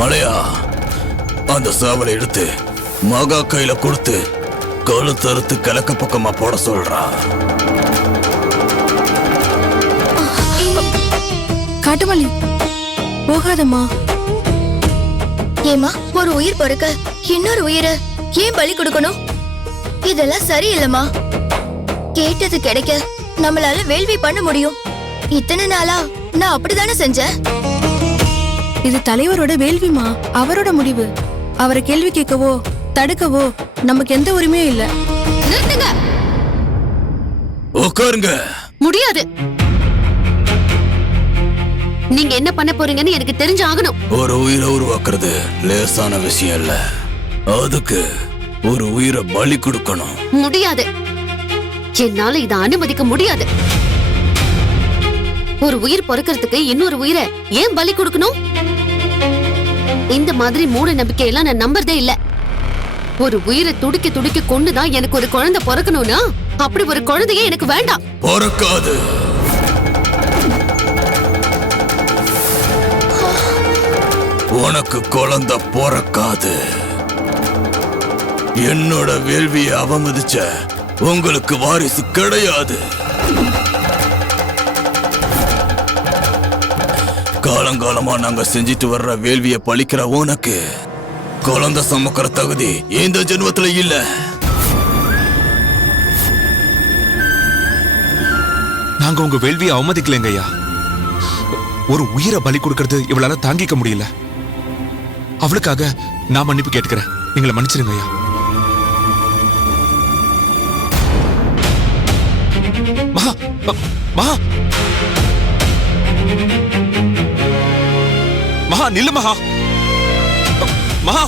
மலையா, அந்த சேவலை எடுத்து மகா கையில கொடுத்து கழுத்தறுத்து கிழக்கு பக்கமா போட சொல்றா. காட்டுமல்லி, போகாதம்மா. ஏமா, ஒரு உயிர் பிறக்க இன்னொரு உயிரை ஏன் பலி கொடுக்கணும்? இதெல்லாம் சரியில்லைம்மா. கேட்டது கிடைக்க நம்மளால வேள்வி பண்ண முடியும். இத்தனை நாளா நான் அப்படித்தானே செஞ்சேன். இது தலைவரோட வேள்விமா, அவரோட முடிவு. அவரை கேள்வி கேட்கவோ தடுக்கவோ நமக்கு எந்த உரிமையும் இல்ல. நிறுத்துங்க. உட்காருங்க. முடியாது. நீங்க என்ன பண்ண போறீங்கன்னு எனக்கு தெரிஞ்சு ஆகணும். ஒரு உயிரை உருவாக்குறது லேசான விஷயம் இல்ல. அதுக்கு ஒரு உயிரை பலி கொடுக்கணும். முடியாது. என்னால இதை அனுமதிக்க முடியாது. ஒரு உயிர் பொறுக்கிறதுக்கு இன்னொரு உயிரை ஏன் பலி கொடுக்கணும்? இந்த மாதிரி மூட நம்பிக்கையெல்லாம் நான் நம்புறதே இல்ல. ஒரு உயிரை துடிக்க துடிக்க கொண்டுதான் எனக்கு ஒரு குழந்தை பிறக்கணும்னா அப்படி ஒரு குழந்தையே எனக்கு வேண்டாம். பிறக்காது. உனக்கு குழந்தை பிறக்காது. என்னோட வேள்வியை அவமதிச்ச உங்களுக்கு வாரிசு கிடையாது. காலங்காலமா நாங்க செஞ்சிட்டு வர்ற வேள்வியை பழிக்கிற உனக்கு குழந்தை சமக்கிற தகுதி இந்த ஜென்மத்துல இல்ல. நாங்க உங்க வேள்வியை அவமதிக்கலைங்க ஐயா. ஒரு உயிரை பலி கொடுக்கறது இவளால தாங்கிக்க முடியல. அவளுக்காக நான் மன்னிப்பு கேட்டுக்கிறேன். எங்களை மன்னிச்சிருங்க ஐயா. மகா, மகா, மகா, நில்லு மகா. மகா.